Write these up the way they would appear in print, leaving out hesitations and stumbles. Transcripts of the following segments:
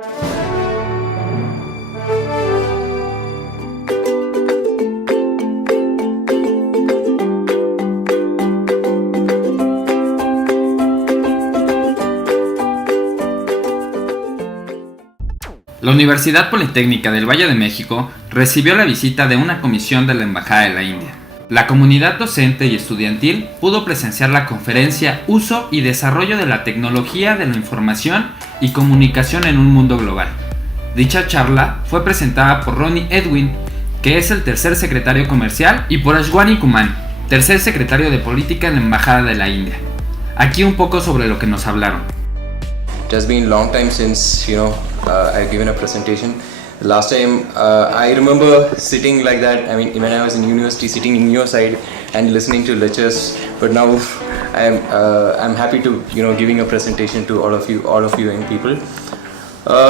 La Universidad Politécnica del Valle de México recibió la visita de una comisión de la embajada de la India. La comunidad docente y estudiantil pudo presenciar la conferencia Uso y Desarrollo de la Tecnología de la Información y Comunicación en un Mundo Global. Dicha charla fue presentada por Ronnie Edwin, que es el tercer secretario comercial, y por Ashwani Kumar, tercer secretario de Política en la Embajada de la India. Aquí un poco sobre lo que nos hablaron. It has been a long time since I've given a presentation. Last time I remember sitting like that. I mean, when I was in university, sitting in your side and listening to lectures. But now I'm happy to giving a presentation to all of you young people.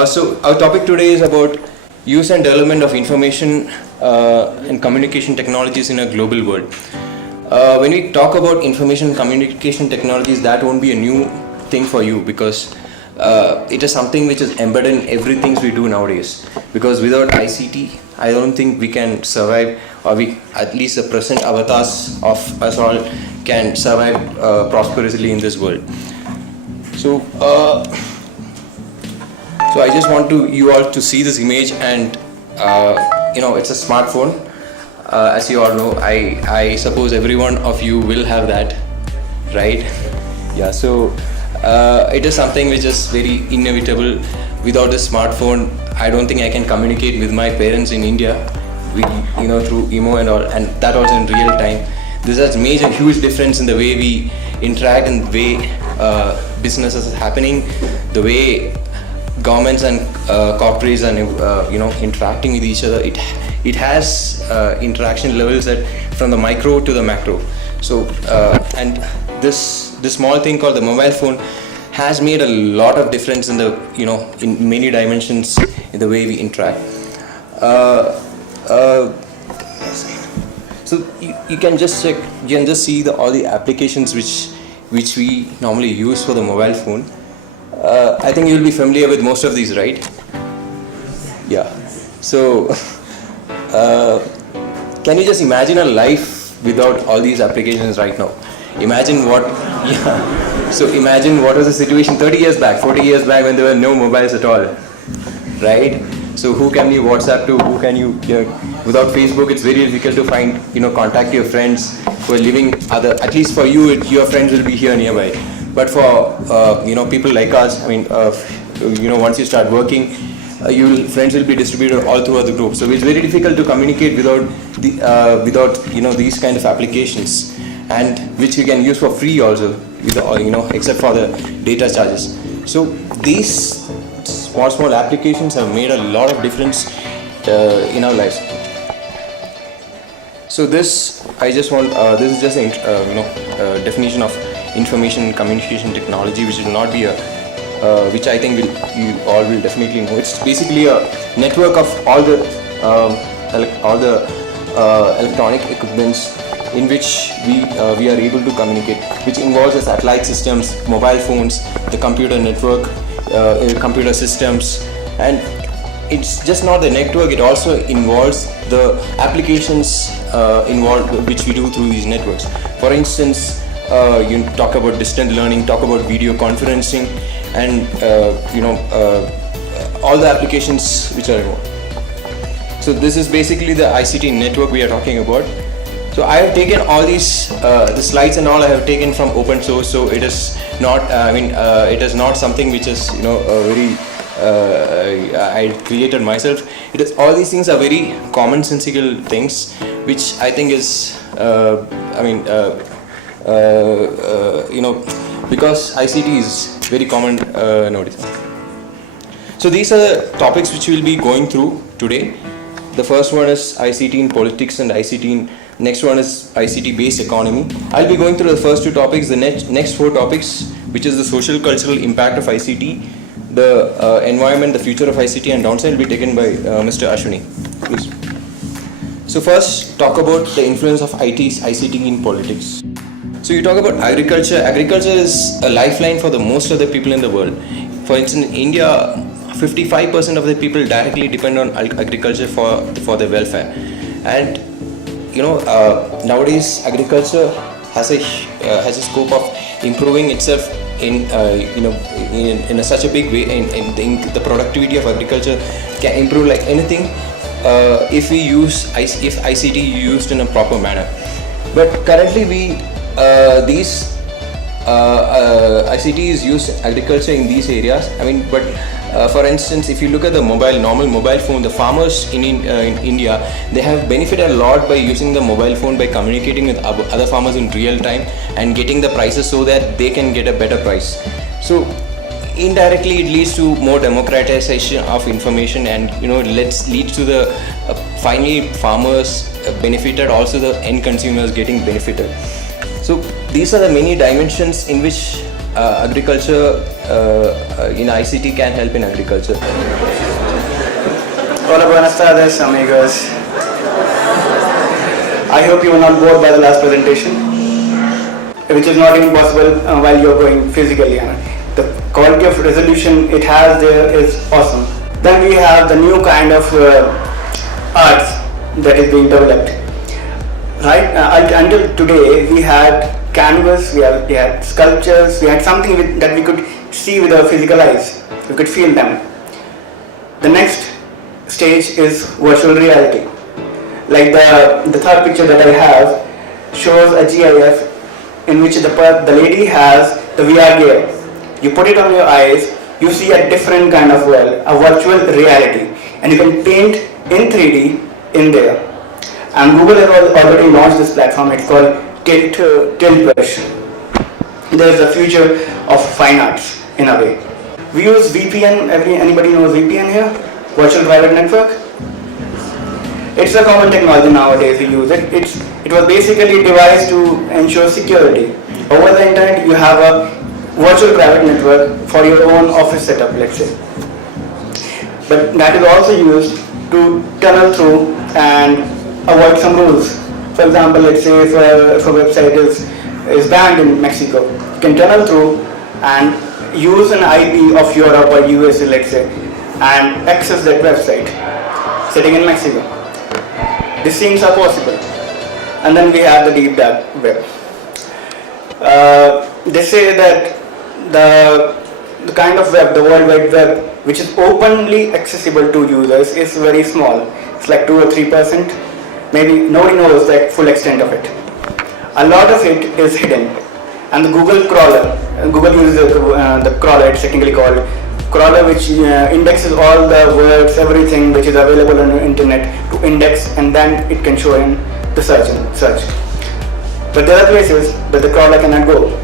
So our topic today is about use and development of information and communication technologies in a global world. When we talk about information communication technologies, that won't be a new thing for you, because it is something which is embedded in everything we do nowadays. Because without ICT, I don't think we can survive, or at least the present avatars of us all can survive prosperously in this world. So I just want you all to see this image, and it's a smartphone. As you all know, I suppose every one of you will have that, right? Yeah. So it is something which is very inevitable. Without a smartphone, I don't think I can communicate with my parents in India, through emo and all, and that also in real time. This has made a huge difference in the way we interact and the way businesses is happening, the way governments and corporates are interacting with each other. It has interaction levels from the micro to the macro. So and this small thing called the mobile phone has made a lot of difference in the in many dimensions in the way we interact. So you can just check. You can just see all the applications which we normally use for the mobile phone. I think you'll be familiar with most of these, right? Yeah. So can you just imagine a life without all these applications right now? Imagine what was the situation 30 years back, 40 years back, when there were no mobiles at all, right? So who can you WhatsApp to? Who can you, without Facebook, it's very difficult to find, contact your friends who are living at least for you, your friends will be here nearby. But for, people like us, I mean, once you start working, friends will be distributed all throughout the group. So it's very difficult to communicate without these kind of applications, and which you can use for free also, except for the data charges. So these small applications have made a lot of difference in our lives. So this is just a definition of information and communication technology, which will not be which I think you all will definitely know. It's basically a network of all the electronic equipments in which we are able to communicate, which involves the satellite systems, mobile phones, the computer network, computer systems, and it's just not the network, it also involves the applications involved which we do through these networks. For instance, you talk about distant learning, talk about video conferencing, and all the applications which are involved. So this is basically the ICT network we are talking about. So I have taken all these the slides and all I have taken from open source. So it is not it is not something which is very I created myself. It is, all these things are very commonsensical things, which I think is because ICT is very common nowadays. So these are the topics which we will be going through today. The first one is ICT in politics and next one is ICT based economy. I'll be going through the first two topics. The next four topics, which is the social cultural impact of ICT, the environment, the future of ICT, and downside, will be taken by Mr. Ashwani. Please. So first, talk about the influence of ICT in politics. So you talk about agriculture. Agriculture is a lifeline for the most of the people in the world. For instance, in India, 55% of the people directly depend on agriculture for their welfare. And nowadays agriculture has a scope of improving itself in such a big way. In the productivity of agriculture can improve like anything if ICT used in a proper manner. But currently ICT is used in agriculture in these areas. But for instance, if you look at the normal mobile phone, the farmers in India, they have benefited a lot by using the mobile phone, by communicating with other farmers in real time and getting the prices so that they can get a better price. So indirectly it leads to more democratization of information, and leads to the finally farmers benefited, also the end consumers getting benefited. So these are the many dimensions in which agriculture ICT can help in agriculture. Hola, buenas tardes, amigos. I hope you were not bored by the last presentation, which is not even possible while you are going physically. The quality of resolution it has there is awesome. Then we have the new kind of arts that is being developed. Right until today, we had canvas, we had sculptures, we had something that we could see with our physical eyes. We could feel them. The next stage is virtual reality. Like the third picture that I have shows a GIF in which the lady has the VR gear. You put it on your eyes, you see a different kind of world, a virtual reality, and you can paint in 3D in there. And Google has already launched this platform. It's called Tilt Brush. There's the future of fine arts in a way. We use VPN. Anybody knows VPN here? Virtual Private Network. It's a common technology nowadays. We use it. It was basically devised to ensure security. Over the internet, you have a virtual private network for your own office setup, let's say. But that is also used to tunnel through and avoid some rules. For example, let's say if a website is banned in Mexico, you can tunnel through and use an IP of Europe or USA, let's say, and access that website sitting in Mexico. These things are possible. And then we have the deep dark web. They say that the kind of web, the World Wide Web, which is openly accessible to users, is very small. It's like 2 or 3%. Maybe nobody knows the full extent of it. A lot of it is hidden. And the Google crawler, Google uses the crawler, it's technically called crawler, which indexes all the words, everything which is available on the internet to index, and then it can show in the search. But there are places that the crawler cannot go.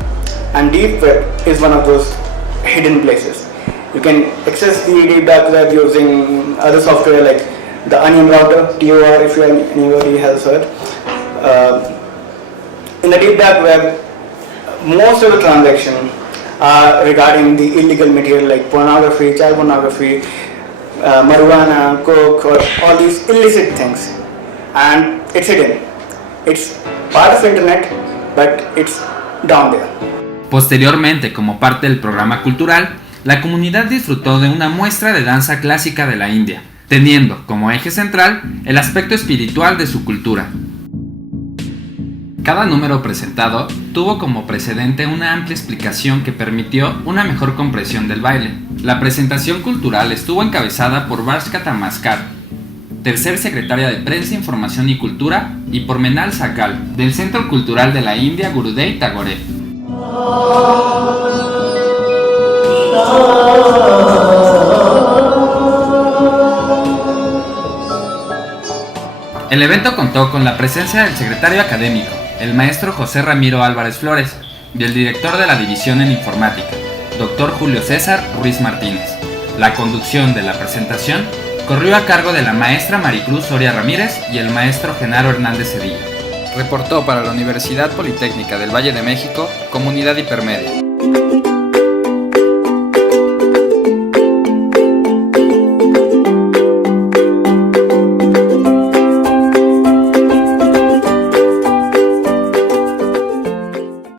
And deep web is one of those hidden places. You can access the deep dark web using other software like the Onion router, TOR, if anybody has heard. In the deep dark web, most of the transactions are regarding the illegal material like pornography, child pornography, marijuana, coke, or all these illicit things. And it's hidden. It's part of internet, but it's down there. Posteriormente, como parte del programa cultural, la comunidad disfrutó de una muestra de danza clásica de la India, teniendo como eje central el aspecto espiritual de su cultura. Cada número presentado tuvo como precedente una amplia explicación que permitió una mejor comprensión del baile. La presentación cultural estuvo encabezada por Varshka Tamaskar, tercer secretaria de Prensa, Información y Cultura, y por Menal Sakal, del Centro Cultural de la India Gurudev Tagore. El evento contó con la presencia del secretario académico, el maestro José Ramiro Álvarez Flores, y el director de la División en Informática, Dr. Julio César Ruiz Martínez. La conducción de la presentación corrió a cargo de la maestra Maricruz Soria Ramírez y el maestro Genaro Hernández Cedillo. Reportó para la Universidad Politécnica del Valle de México, Comunidad Hipermedia.